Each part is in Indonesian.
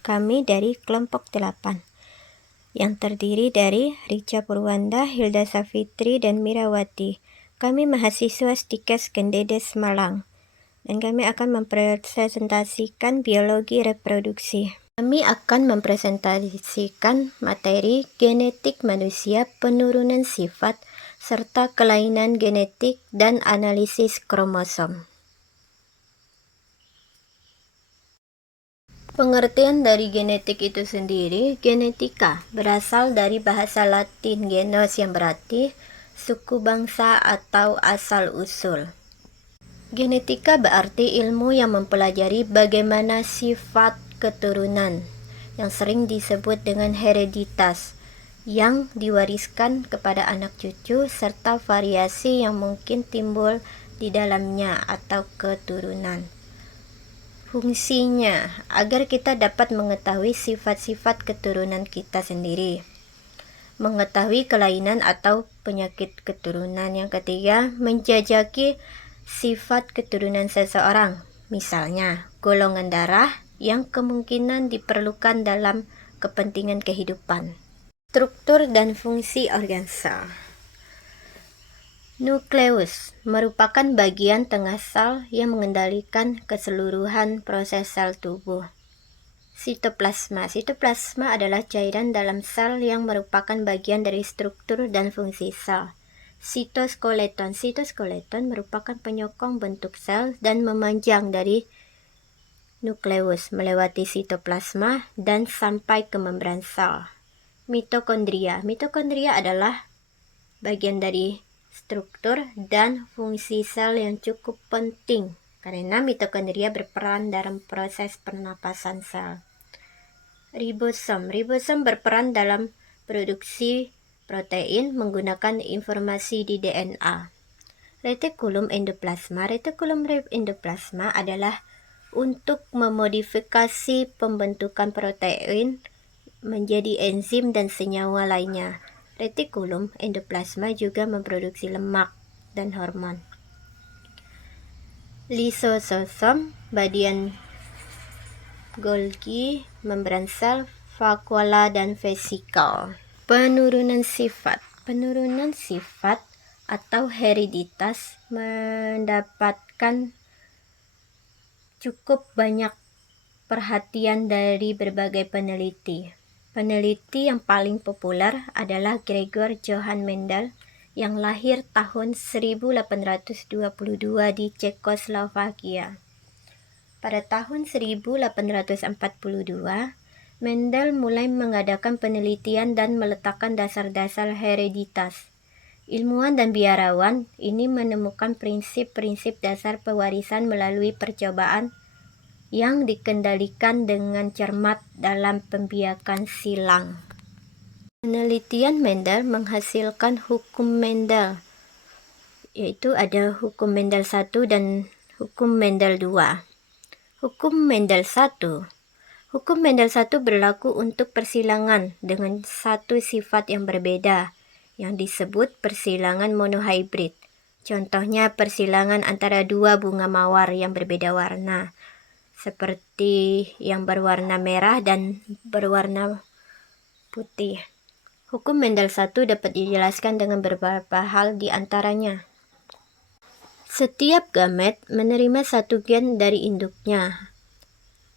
Kami dari kelompok 8 yang terdiri dari Richa Purwanda, Hilda Safitri, dan Mirawati. Kami mahasiswa Stikes Kendedes Malang, dan kami akan mempresentasikan biologi reproduksi. Kami akan mempresentasikan materi genetik manusia, penurunan sifat, serta kelainan genetik dan analisis kromosom. Pengertian dari genetik itu sendiri, genetika, berasal dari bahasa Latin genos yang berarti suku bangsa atau asal-usul. Genetika berarti ilmu yang mempelajari bagaimana sifat keturunan, yang sering disebut dengan hereditas, yang diwariskan kepada anak cucu, serta variasi yang mungkin timbul di dalamnya atau keturunan. Fungsinya, agar kita dapat mengetahui sifat-sifat keturunan kita sendiri. Mengetahui kelainan atau penyakit keturunan. Yang ketiga, menjajaki sifat keturunan seseorang. Misalnya, golongan darah yang kemungkinan diperlukan dalam kepentingan kehidupan. Struktur dan fungsi organ sel. Nukleus merupakan bagian tengah sel yang mengendalikan keseluruhan proses sel tubuh. Sitoplasma. Sitoplasma adalah cairan dalam sel yang merupakan bagian dari struktur dan fungsi sel. Sitoskeleton. Sitoskeleton merupakan penyokong bentuk sel dan memanjang dari nukleus melewati sitoplasma dan sampai ke membran sel. Mitokondria. Mitokondria adalah bagian dari struktur dan fungsi sel yang cukup penting karena mitokondria berperan dalam proses pernapasan sel. Ribosom. Ribosom berperan dalam produksi protein menggunakan informasi di DNA. Retikulum endoplasma. Retikulum endoplasma adalah untuk memodifikasi pembentukan protein menjadi enzim dan senyawa lainnya. Retikulum endoplasma juga memproduksi lemak dan hormon. Lisosom, bagian Golgi, membran sel, vakuola, dan vesikel. Penurunan sifat. Penurunan sifat atau hereditas mendapatkan cukup banyak perhatian dari berbagai peneliti. Peneliti yang paling populer adalah Gregor Johann Mendel yang lahir tahun 1822 di Cekoslovakia. Pada tahun 1842, Mendel mulai mengadakan penelitian dan meletakkan dasar-dasar hereditas. Ilmuwan dan biarawan ini menemukan prinsip-prinsip dasar pewarisan melalui percobaan yang dikendalikan dengan cermat dalam pembiakan silang. Penelitian Mendel menghasilkan hukum Mendel, yaitu ada hukum Mendel 1 dan hukum Mendel 2. Hukum Mendel 1. Hukum Mendel 1 berlaku untuk persilangan dengan satu sifat yang berbeda, yang disebut persilangan monohybrid. Contohnya persilangan antara dua bunga mawar yang berbeda warna, seperti yang berwarna merah dan berwarna putih. Hukum Mendel 1 dapat dijelaskan dengan beberapa hal di antaranya. Setiap gamet menerima satu gen dari induknya.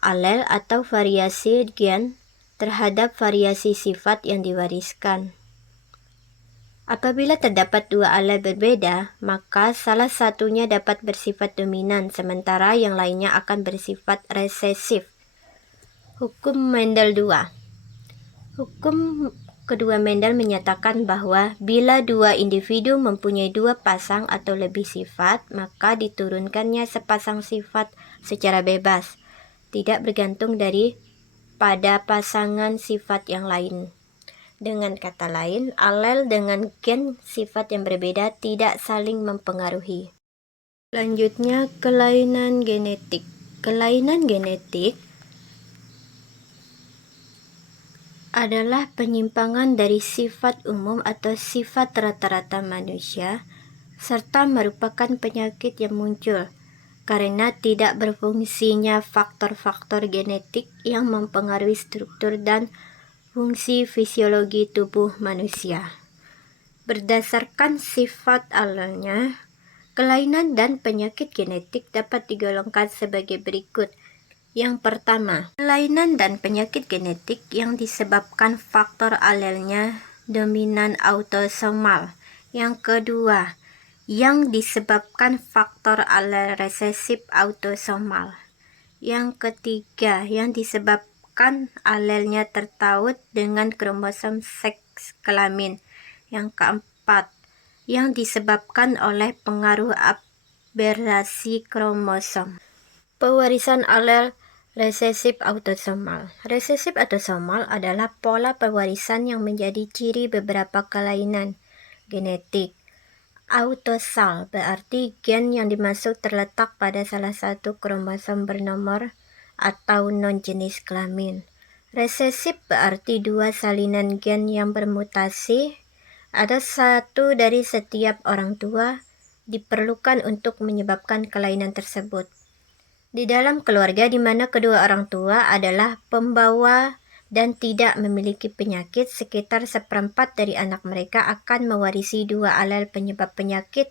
Alel atau variasi gen terhadap variasi sifat yang diwariskan. Apabila terdapat dua alel berbeda, maka salah satunya dapat bersifat dominan, sementara yang lainnya akan bersifat resesif. Hukum Mendel 2. Hukum kedua Mendel menyatakan bahwa bila dua individu mempunyai dua pasang atau lebih sifat, maka diturunkannya sepasang sifat secara bebas, tidak bergantung pada pasangan sifat yang lain. Dengan kata lain, alel dengan gen sifat yang berbeda tidak saling mempengaruhi. Selanjutnya, kelainan genetik. Kelainan genetik adalah penyimpangan dari sifat umum atau sifat rata-rata manusia, serta merupakan penyakit yang muncul karena tidak berfungsinya faktor-faktor genetik yang mempengaruhi struktur dan fungsi fisiologi tubuh manusia. Berdasarkan sifat alelnya, kelainan dan penyakit genetik dapat digolongkan sebagai berikut. Yang pertama, kelainan dan penyakit genetik yang disebabkan faktor alelnya dominan autosomal. Yang kedua, yang disebabkan faktor alel resesif autosomal. Yang ketiga, yang disebabkan alelnya tertaut dengan kromosom seks kelamin. Yang keempat, yang disebabkan oleh pengaruh aberrasi kromosom. Pewarisan alel resesif autosomal. Resesif autosomal adalah pola pewarisan yang menjadi ciri beberapa kelainan genetik. Autosal berarti gen yang dimaksud terletak pada salah satu kromosom bernomor atau non-jenis kelamin. Resesif berarti dua salinan gen yang bermutasi, ada satu dari setiap orang tua, diperlukan untuk menyebabkan kelainan tersebut. Di dalam keluarga di mana kedua orang tua adalah pembawa dan tidak memiliki penyakit, sekitar seperempat dari anak mereka akan mewarisi dua alel penyebab penyakit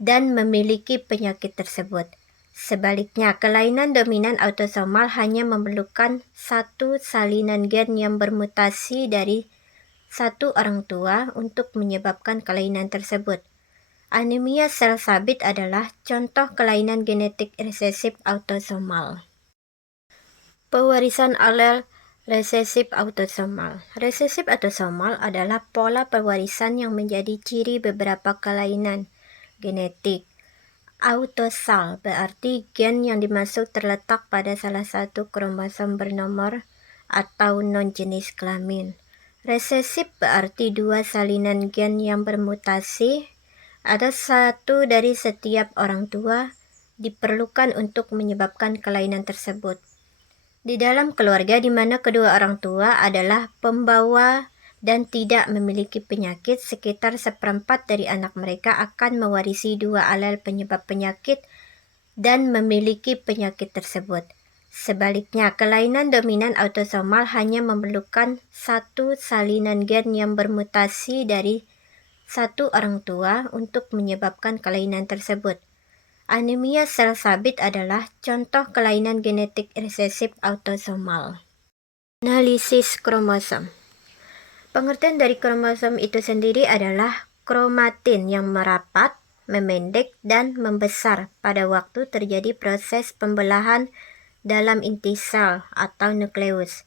dan memiliki penyakit tersebut. Sebaliknya, kelainan dominan autosomal hanya memerlukan satu salinan gen yang bermutasi dari satu orang tua untuk menyebabkan kelainan tersebut. Anemia sel sabit adalah contoh kelainan genetik resesif autosomal. Pewarisan alel resesif autosomal. Resesif autosomal adalah pola pewarisan yang menjadi ciri beberapa kelainan genetik. Autosal berarti gen yang dimaksud terletak pada salah satu kromosom bernomor atau non-jenis kelamin. Resesif berarti dua salinan gen yang bermutasi, ada satu dari setiap orang tua, diperlukan untuk menyebabkan kelainan tersebut. Di dalam keluarga di mana kedua orang tua adalah pembawa dan tidak memiliki penyakit, sekitar seperempat dari anak mereka akan mewarisi dua alel penyebab penyakit dan memiliki penyakit tersebut. Sebaliknya, kelainan dominan autosomal hanya memerlukan satu salinan gen yang bermutasi dari satu orang tua untuk menyebabkan kelainan tersebut. Anemia sel sabit adalah contoh kelainan genetik resesif autosomal. Analisis kromosom. Pengertian dari kromosom itu sendiri adalah kromatin yang merapat, memendek, dan membesar pada waktu terjadi proses pembelahan dalam inti sel atau nukleus,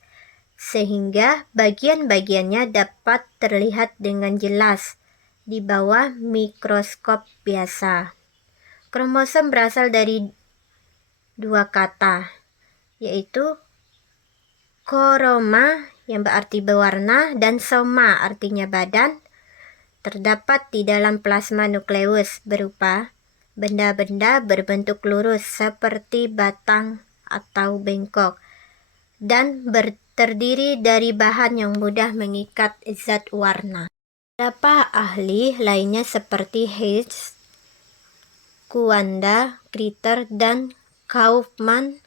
sehingga bagian-bagiannya dapat terlihat dengan jelas di bawah mikroskop biasa. Kromosom berasal dari dua kata, yaitu chroma yang berarti berwarna dan soma artinya badan, terdapat di dalam plasma nukleus berupa benda-benda berbentuk lurus seperti batang atau bengkok dan terdiri dari bahan yang mudah mengikat zat warna. Beberapa ahli lainnya seperti Hayes, Kuanda, Kritter, dan Kaufman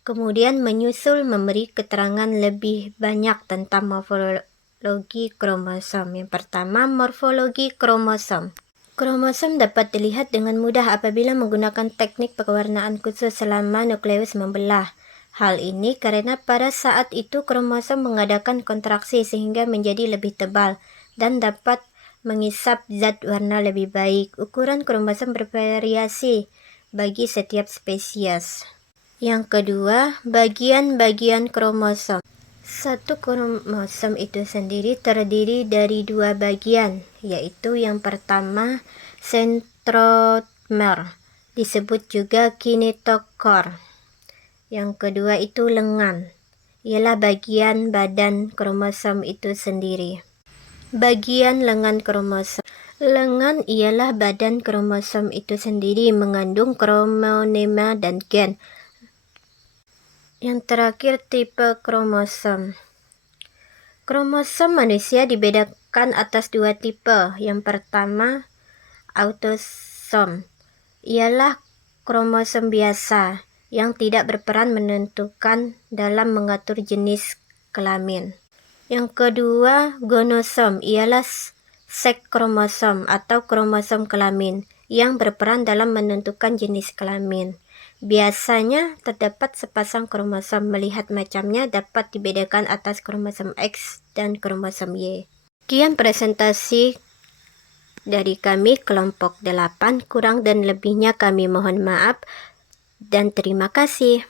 kemudian menyusul memberi keterangan lebih banyak tentang morfologi kromosom. Yang pertama, morfologi kromosom. Kromosom dapat dilihat dengan mudah apabila menggunakan teknik pewarnaan khusus selama nukleus membelah. Hal ini karena pada saat itu kromosom mengadakan kontraksi sehingga menjadi lebih tebal dan dapat mengisap zat warna lebih baik. Ukuran kromosom bervariasi bagi setiap spesies. Yang kedua, bagian-bagian kromosom. Satu kromosom itu sendiri terdiri dari dua bagian, yaitu yang pertama centromer, disebut juga kinetochore. Yang kedua itu lengan, ialah bagian badan kromosom itu sendiri. Bagian lengan kromosom. Lengan ialah badan kromosom itu sendiri, mengandung kromonema dan gen. Yang terakhir, tipe kromosom. Kromosom manusia dibedakan atas dua tipe. Yang pertama, autosom, ialah kromosom biasa yang tidak berperan menentukan dalam mengatur jenis kelamin. Yang kedua, gonosom ialah seks kromosom atau kromosom kelamin yang berperan dalam menentukan jenis kelamin. Biasanya terdapat sepasang kromosom. Melihat macamnya dapat dibedakan atas kromosom X dan kromosom Y. Sekian presentasi dari kami kelompok 8, kurang dan lebihnya kami mohon maaf dan terima kasih.